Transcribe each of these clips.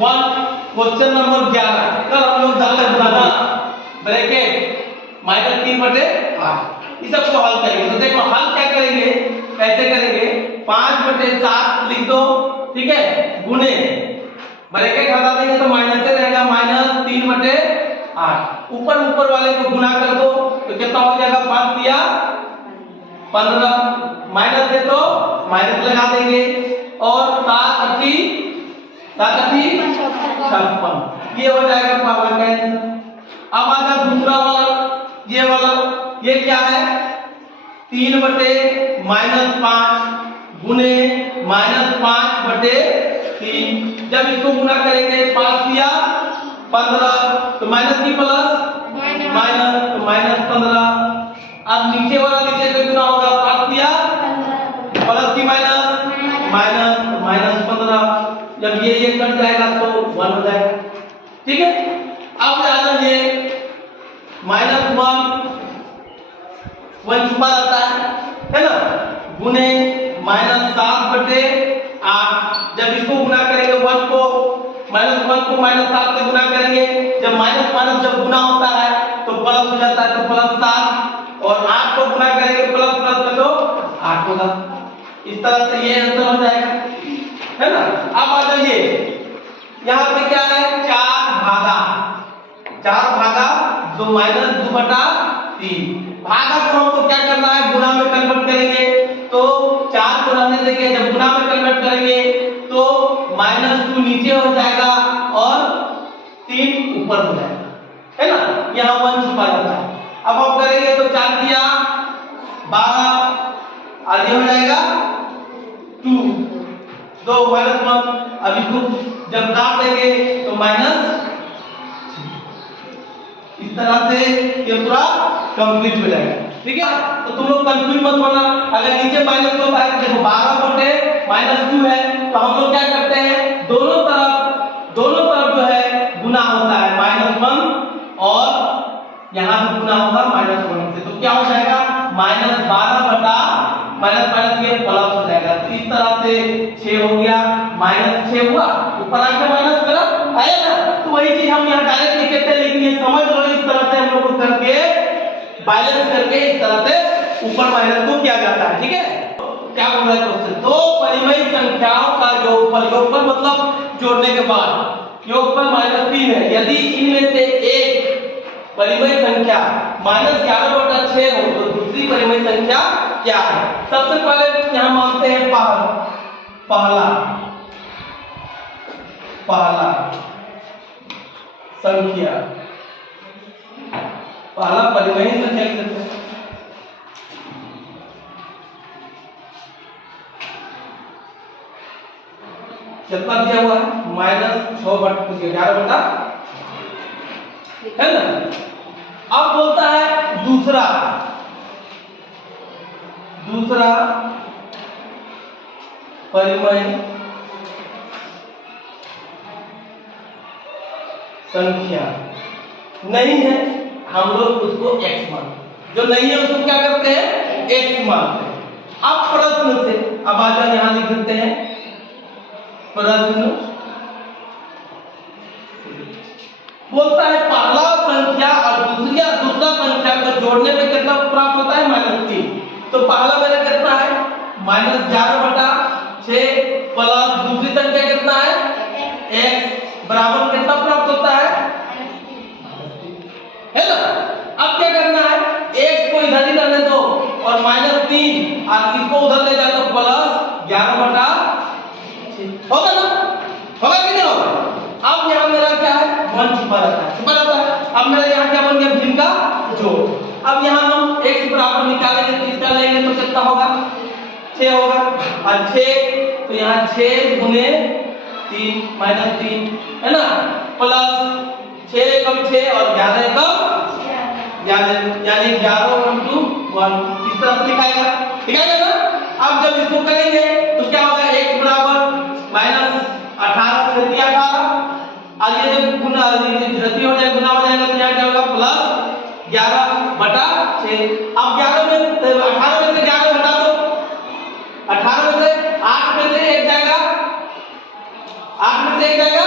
Question number 11 कल हम लोग डाले बनाना ब्रैकेट -3/8 इस सबको हल करेंगे। तो देखो हल क्या करेंगे, कैसे करेंगे, 5/7 लिख दो, ठीक है, गुने ब्रैकेट हटा देंगे तो माइनस से रहेगा -3/8, ऊपर वाले को गुना कर दो तो कितना हो जाएगा, 5 दिया 15, माइनस है तो माइनस लगा देंगे, और 7 56, ये हो जाएगा पहला का आंसर। अब आजा दूसरा वाला, ये वाला, ये क्या है, 3/-5 गुने -5/3, जब इसको गुना करेंगे 5 दिया 15, तो माइनस की प्लस माइनस, तो -15। अब नीचे वाला नीचे से गुना होगा, 5 दिया प्लस की माइनस माइनस, तो -15। जब ये कट जाएगा तो 1 हो जाएगा, ठीक है। अब आजा ये -1 छुपा रहता है ना, गुने -7/8, जब इसको गुना करेंगे 1 को -7 से गुना करेंगे, जब माइनस माइनस जब गुना होता है तो प्लस हो जाता है, तो +7, और 8 को गुना करेंगे प्लस में तो 8 होगा। इस तरह से ये आंसर हो जाएगा, है ना। अब आ जाइए यहाँ पे क्या है, 4 भागा 2 -2/3, भागा को हमको क्या करना है, गुना में कन्वर्ट करेंगे, तो 4 को रहने देंगे, जब गुना में कन्वर्ट करेंगे तो -2 नीचे हो जाएगा और 3 ऊपर हो जाएगा, है ना, यहाँ 1 छुपा रहता है। अब हम करेंगे तो 4 दिया 12, आगे हो जाएगा 2, 2 -1, अब इसको जब काट देंगे तो माइनस, इस तरह से ये पूरा कंप्लीट हो जाएगा, ठीक है। तो तुम लोग कंफ्यूज मत होना, अगर नीचे माइनस होता है तो देखो 12/-2 है, तो हम लोग क्या करते हैं, दोनों तरफ जो है गुना होता है -1, और यहाँ भी गुना होगा -1 से, तो क्या हो जाएगा, -12/- ये प्लस हो जाएगा। तो इस तरह से 6 हो गया, -6 हुआ, ऊपर आके माइनस करा आया ना, तो वही चीज हम यहाँ डायरेक्ट लिखते थे, लेकिन ये समझ लो इस तरह से हम लोग को करके बैलेंस करके इस तरह से ऊपर माइनस को किया जाता है, ठीक है। क्या बोल रहा है क्वेश्चन, दो परिमेय संख्याओं का योगफल मतलब जोड़ने के बाद योगफल -3 है, यदि इनमें से एक परिमेय संख्या -11/6 हो तो दूसरी परिमेय संख्या क्या है। सबसे पहले यहाँ मानते हैं पहला संख्या, पहला परिमेय संख्या लिख सकते हैं, कितना दिया हुआ है, -6/11, है ना। अब बोलता है दूसरा परिमेय संख्या नहीं है, हम लोग उसको x मानते, जो नहीं है उसको क्या करते हैं, x मानते हैं। अब प्रश्न से, अब आ जाओ यहाँ लिख देते हैं प्रश्न, बोलता है पहला संख्या और दूसरा संख्या को जोड़ने में कितना प्राप्त होता है, -3, तो पहला मेरा कितना है, -11/6 प्लस दूसरी संख्या कितना है, x बराबर कितना प्राप्त होता है ना। अब क्या करना है, x को इधर ही रहने दो और -3, और इसको उधर ले जाओ तो +11/6 होगा ना, होगा कि नहीं होगा। अब यहाँ मेरा क्या है, 1 छुपा रहता है। अब मेरा यहाँ क्या बन गया, भिन्न का जोड़। अब यहाँ हम x बराबर निकालेंगे तो इसका लेंगे तो कितना होगा, 6 होगा, और 6 तो यहाँ 6 गुने 3 -3, है ना, प्लस 6 कम 6 और 11 कम 11, यानी 11/1 इस तरह से लिखाएगा ना। अब जब इसको करेंगे तो क्या होगा, x बराबर -18 से 18, और ये जब गुना रद्दी हो जाएगा, गुना हो जाएगा तो यहाँ क्या होगा, +11/6। अब 18 में से 11 घटा दो, 18 में से 8 में से 1 जाएगा, 8 में से 1 जाएगा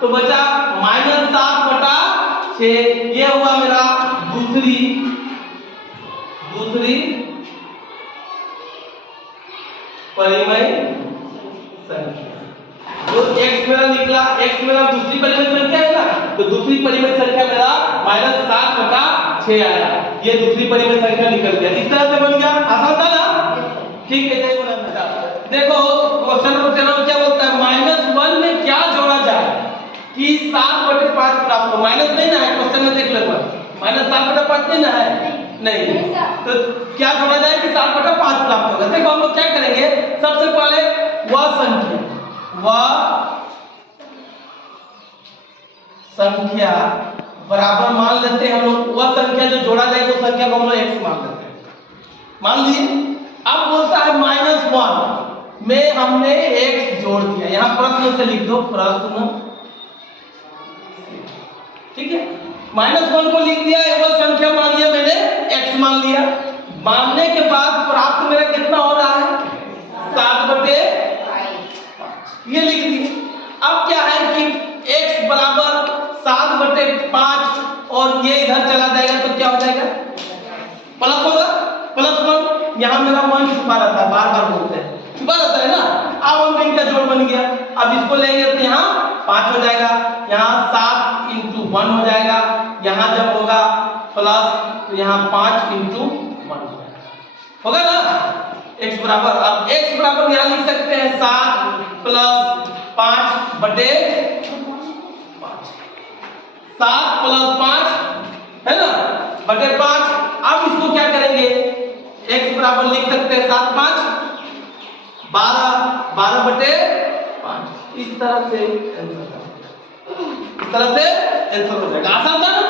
तो बचा -7/6। ये हुआ मेरा दूसरी परिमेय संख्या। जो x मेरा निकला, x मेरा दूसरी परिमेय संख्या है ना, तो दूसरी परिमेय संख्या मेरा -7/6 आया। ये दूसरी परिमेय संख्या निकल गया। इस तरह से बन गया। आसान था ना? ठीक है, देखो देखो क्वेश्चन में क्या बोलता है, -1 में क्या जोड़ा जाए कि 7/5 प्राप्त हो। माइनस नहीं ना है क्वेश्चन में, देख लो -7/5 नहीं ना है, नहीं, तो क्या जोड़ा जाए कि 7/5 प्राप्त होगा। देखो हम लोग क्या करेंगे, सबसे पहले वह संख्या बराबर मान लेते हैं हम लोग। वह संख्या जो जोड़ा जाएगी उस संख्या को हम लोग x मान लेते हैं। मान लिए। अब बोलता है -1 में हमने x जोड़ दिया। यहां प्रश्न से लिख दो, प्रश्न, ठीक है। -1 को लिख दिया, वह संख्या मान लिया मैंने, x मान लिया। मानने के बाद प्राप्त मेरा कितना हो रहा है, 7/5 ये लिख दिया। अब क्या है कि x बराबर 7/5 और ये इधर चला जाएगा तो क्या हो जाएगा, प्लस होगा, +1। यहाँ मेरा 1 छुपा रहता है, बार बार बोलते हैं छुपा रहता है ना। अब हम इनका जोड़ बन गया। अब इसको लेंगे तो यहाँ 5 हो जाएगा, यहाँ 7 × 1 हो जाएगा। यहाँ जब होगा प्लस तो यहाँ 5 × 1 होगा ना, x बराबर। अब x बराबर यहाँ लिख सकते हैं 7 + 5/5, 7 + 5 है ना /5। अब इसको क्या करेंगे, x बराबर लिख सकते हैं 7 × 5 = 12/5। इस तरह से आंसर हो जाएगा। आसान था ना,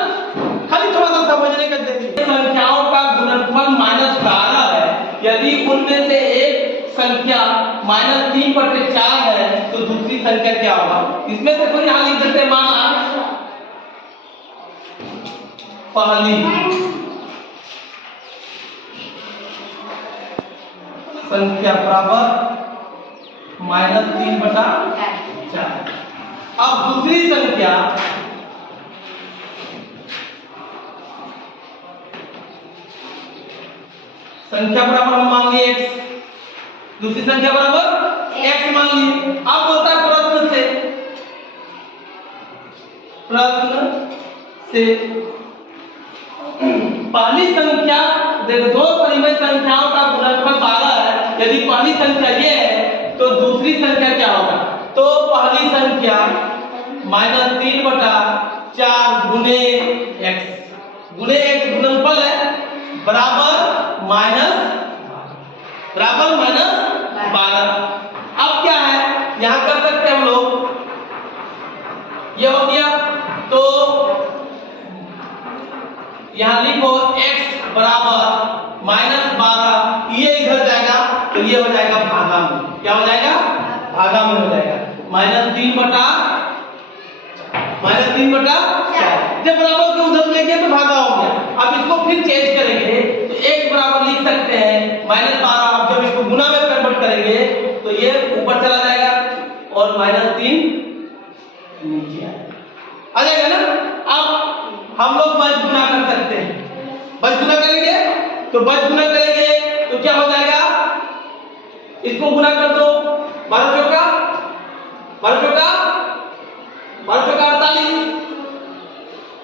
खाली थोड़ा सा समझने का जरिए। संख्याओं का गुणनफल -12 है। यदि उनमें से एक संख्या -3/4 है तो दूसरी संख्या क्या होगा। इसमें देखो यहाँ लिख सकते हैं, माना पहली संख्या बराबर -3/4। अब दूसरी संख्या बराबर हम मान लिए x, दूसरी संख्या बराबर x मान लिए। अब होता है प्रश्न से पहली संख्या, देखो दो परिमेय संख्याओं का गुणनफल 12 है। यदि पहली संख्या ये है तो दूसरी संख्या क्या होगा, तो पहली संख्या -3/4 गुने x गुणनफल है बराबर -12। अब क्या है, यहां कर सकते हैं हम लोग, ये हो गया तो यहां लिखो x बराबर -12, ये इधर जाएगा तो ये हो जाएगा भागा में। क्या हो जाएगा, भागा में हो जाएगा -3/4। जब बराबर के उधर लेंगे तो भागा हो गया। अब इसको फिर चेंज करेंगे तो x बराबर लिख सकते हैं -12। अब जब इसको गुना में कन्वर्ट करेंगे तो ये ऊपर चला जाएगा और -3 नीचे आ जाएगा ना। अब हम लोग बज गुना कर सकते हैं, बज गुना करेंगे तो क्या हो जाएगा, इसको गुना कर दो, 12 चौका 48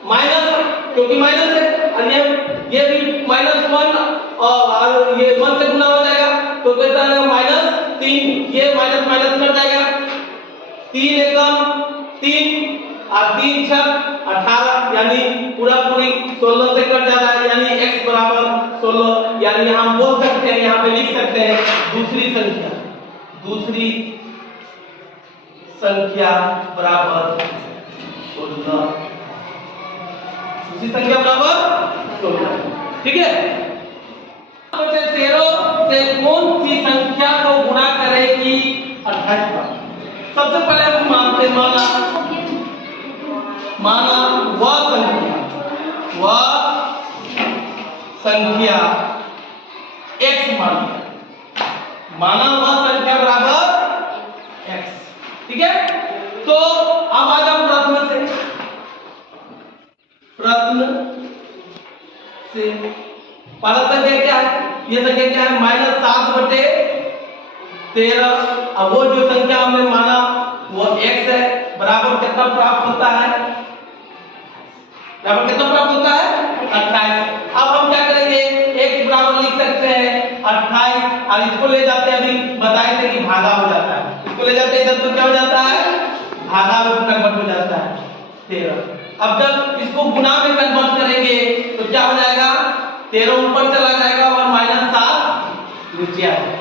माइनस, क्योंकि माइनस है और ये भी -1 और ये 1 से गुना हो जाएगा तो कितना है -3। ये माइनस कर जाएगा, 3 एकम 3 और 3 छक 18, यानी पूरी 16 से कट जा रहा है, यानी x बराबर 16। यानी हम बोल सकते हैं, यहाँ पे लिख सकते हैं दूसरी संख्या बराबर 16। दूसरी संख्या बराबर 16, ठीक है। 13 से कौन सी संख्या को गुणा करेगी 28 पर। सबसे पहले हम मानते, माना वह संख्या x माना वह संख्या बराबर x, ठीक है। तो अब आ जाओ से। पहला संख्या क्या है? ये संख्या क्या है? -7/13। अब वो जो संख्या हमने माना वो x है, बराबर कितना प्राप्त होता है? बराबर कितना प्राप्त होता है? 28। अब हम क्या करेंगे? x बराबर लिख सकते हैं 28 और इसको ले जाते हैं, अभी बताए थे कि भागा हो जाता है, इसको ले जाते हैं इधर तो क्या हो जाता है? भागा में कन्वर्ट हो जाता है 13। अब जब इसको गुना में कन्वर्ट करेंगे तो क्या हो जाएगा? 13 ऊपर चला जाएगा और -7 नीचे आ जाएगा,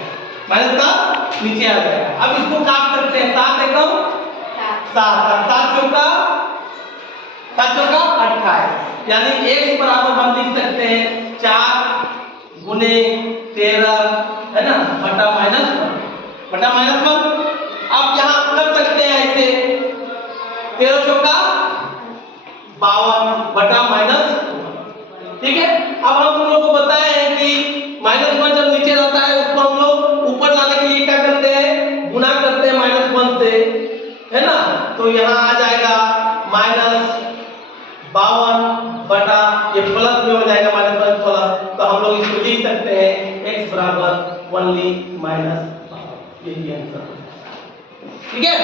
-7 नीचे आ जाएगा। अब इसको काट सकते हैं, 7 एकम 7, 7 चौका 28, यानी x बराबर हम लिख सकते हैं 4 गुने 13 है ना, बटा -1। अब यहाँ कर सकते हैं ऐसे 13 चौका 52 बटा -1, ठीक है। अब हम लोगों को बताए हैं कि -1 जब नीचे रहता है उसको हम लोग ऊपर लाने के लिए क्या करते हैं? गुना करते हैं -1 से, है ना। तो यहाँ आ जाएगा -52 बटा, ये प्लस में हो जाएगा -1 प्लस, तो हम लोग इसको लिख सकते हैं x बराबर ओनली -52। यही आंसर, ठीक है।